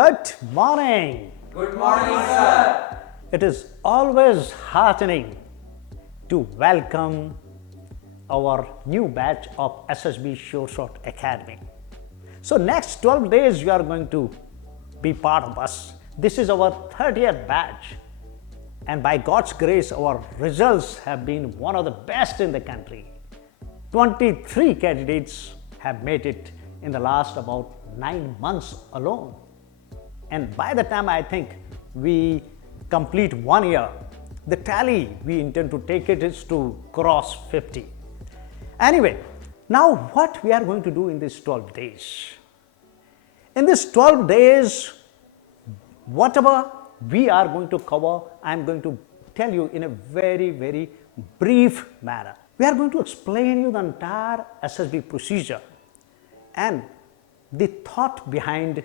Good morning. Good morning, sir. It is always heartening to welcome our new batch of SSB Sure Shot Academy. So next 12 days you are going to be part of us. This is our 30th batch, and by God's grace our results have been one of the best in the country. 23 candidates have made it in the last about 9 months alone. And by the time I think we complete 1 year, the tally we intend to take it is to cross 50. Anyway, now what we are going to do in these 12 days? In these 12 days, whatever we are going to cover, I am going to tell you in a very brief manner. We are going to explain you the entire SSB procedure and the thought behind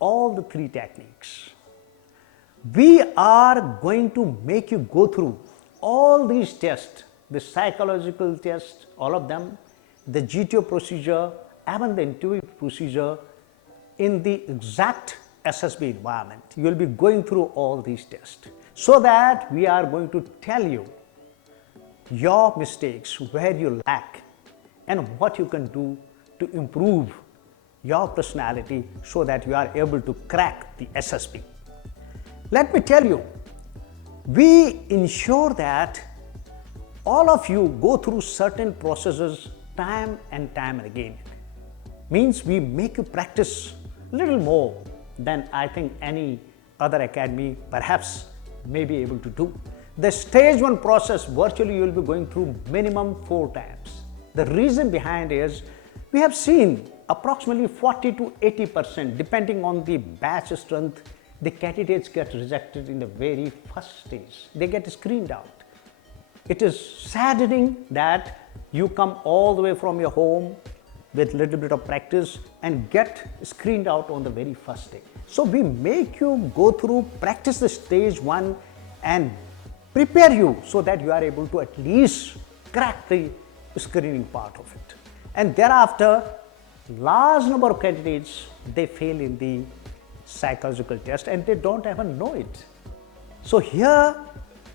all the 3 techniques. We are going to make you go through all these tests, the psychological tests, all of them, the GTO procedure, even the interview procedure in the exact SSB environment. You will be going through all these tests so that we are going to tell you your mistakes, where you lack, and what you can do to improve your personality so that you are able to crack the SSB. Let me tell you, we ensure that all of you go through certain processes time and time again. Means we make you practice a little more than I think any other academy perhaps may be able to do. The stage 1 process virtually you will be going through minimum 4 times. The reason behind is we have seen approximately 40 to 80% depending on the batch strength, the candidates get rejected in the very first stage. They get screened out. It is saddening that you come all the way from your home with little bit of practice and get screened out on the very first day. So we make you go through, practice the stage 1 and prepare you so that you are able to at least crack the screening part of it. And thereafter, large number of candidates, they fail in the psychological test and they don't even know it. So here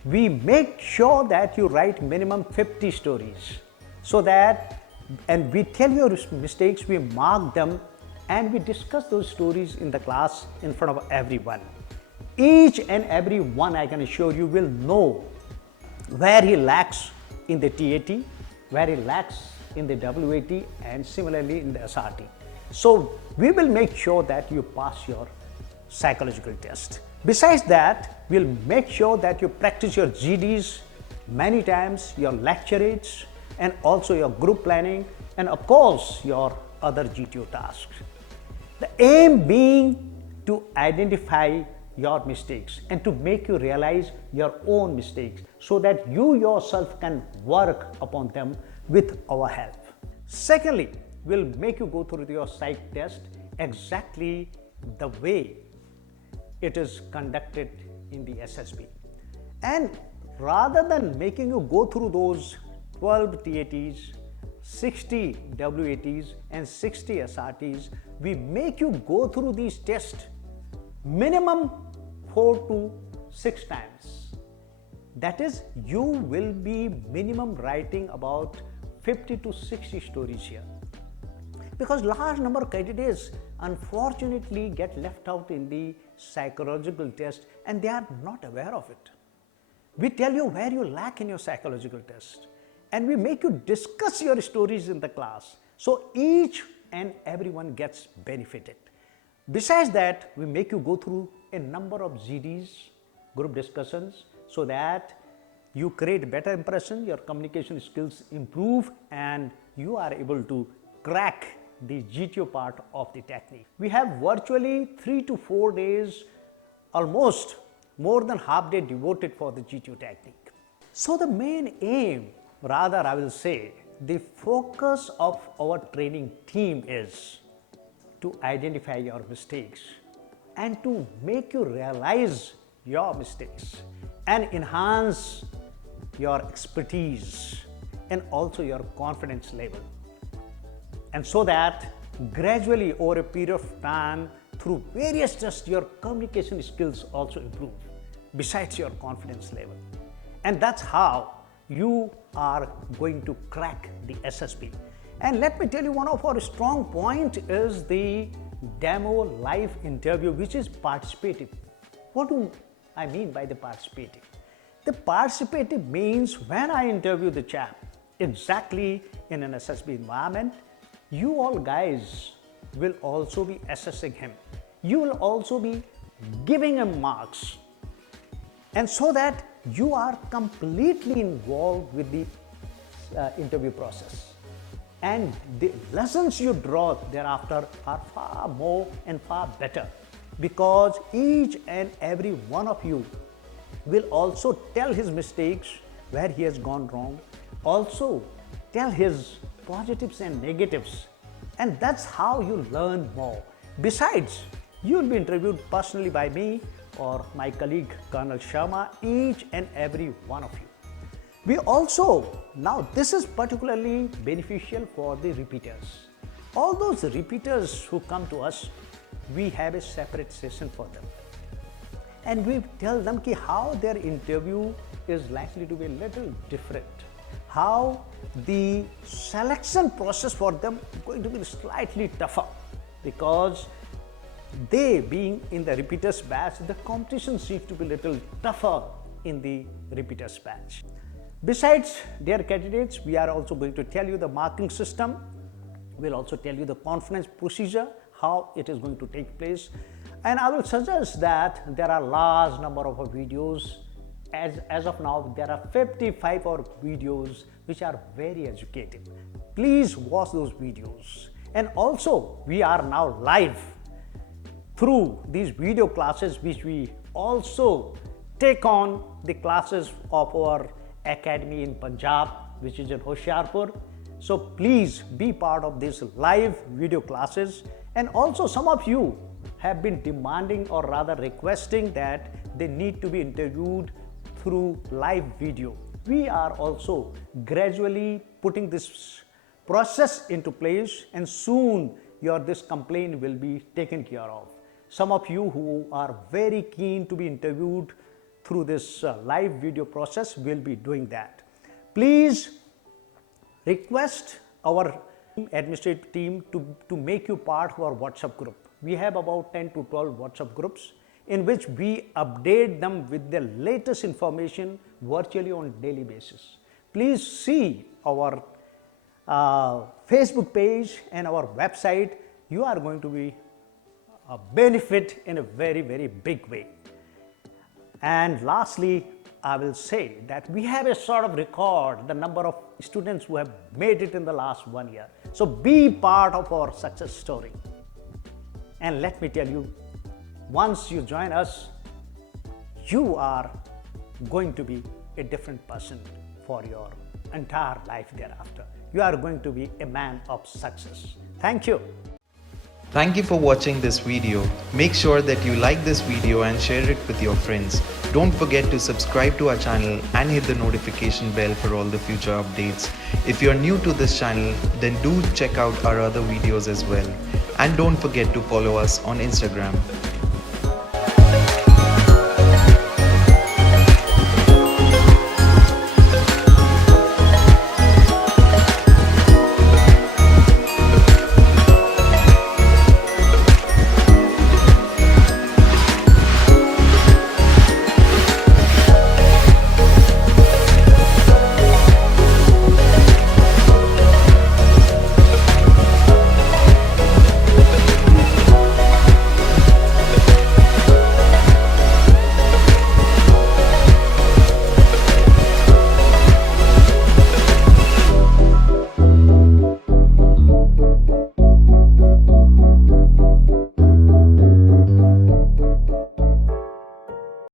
we make sure that you write minimum 50 stories so that, and we tell your mistakes, we mark them and we discuss those stories in the class in front of everyone. Each and every one, I can assure you, will know where he lacks in the TAT, where he lacks in the WAT, and similarly in the SRT. So we will make sure that you pass your psychological test. Besides that, we'll make sure that you practice your GDs many times, your lecturates, and also your group planning, and of course your other GTO tasks. The aim being to identify your mistakes and to make you realize your own mistakes so that you yourself can work upon them with our help. Secondly, we'll make you go through your psych test exactly the way it is conducted in the SSB. And rather than making you go through those 12 TATs, 60 WATs and 60 SRTs, we make you go through these tests minimum 4 to 6 times. That is, you will be minimum writing about 50 to 60 stories here. Because large number of candidates unfortunately get left out in the psychological test and they are not aware of it. We tell you where you lack in your psychological test and we make you discuss your stories in the class. So each and everyone gets benefited. Besides that, we make you go through a number of GDs, group discussions, so that you create better impression, your communication skills improve and you are able to crack the GTO part of the technique. We have virtually 3 to 4 days, almost more than half day devoted for the GTO technique. So the main aim, rather I will say, the focus of our training team is to identify your mistakes and to make you realize your mistakes and enhance your expertise and also your confidence level. And so that gradually over a period of time through various tests, your communication skills also improve, besides your confidence level. And that's how you are going to crack the SSB. And let me tell you, one of our strong point is the demo live interview, which is participative. What do I mean by the participative? The participative means when I interview the chap exactly in an SSB environment, you all guys will also be assessing him. You will also be giving him marks. And so that you are completely involved with the interview process. And the lessons you draw thereafter are far more and far better, because each and every one of you will also tell his mistakes where he has gone wrong, also tell his positives and negatives, and that's how you learn more. Besides, you will be interviewed personally by me or my colleague Colonel Sharma, each and every one of you. We also, now this is particularly beneficial for the repeaters. All those repeaters who come to us, we have a separate session for them. And we tell them how their interview is likely to be a little different. How the selection process for them is going to be slightly tougher, because they being in the repeaters batch, the competition seems to be a little tougher in the repeaters batch. Besides, dear candidates, we are also going to tell you the marking system. We'll also tell you the conference procedure, how it is going to take place. And I will suggest that there are large number of videos. As of now, there are 55 videos which are very educative. Please watch those videos. And also, we are now live through these video classes, which we also take on the classes of our academy in Punjab, which is in Hoshiarpur. So please be part of these live video classes. And also, some of you have been demanding, or rather requesting, that they need to be interviewed through live video. We are also gradually putting this process into place, and soon this complaint will be taken care of. Some of you who are very keen to be interviewed through this live video process will be doing that. Please request our administrative team to make you part of our WhatsApp group. We have about 10 to 12 WhatsApp groups in which we update them with the latest information virtually on a daily basis. Please see our Facebook page and our website. You are going to be benefit in a very, very big way. And lastly, I will say that we have a sort of record the number of students who have made it in the last 1 year. So be part of our success story. And let me tell you, once you join us, you are going to be a different person for your entire life thereafter. You are going to be a man of success. Thank you. Thank you for watching this video. Make sure that you like this video and share it with your friends. Don't forget to subscribe to our channel and hit the notification bell for all the future updates. If you're new to this channel, then do check out our other videos as well. And don't forget to follow us on Instagram.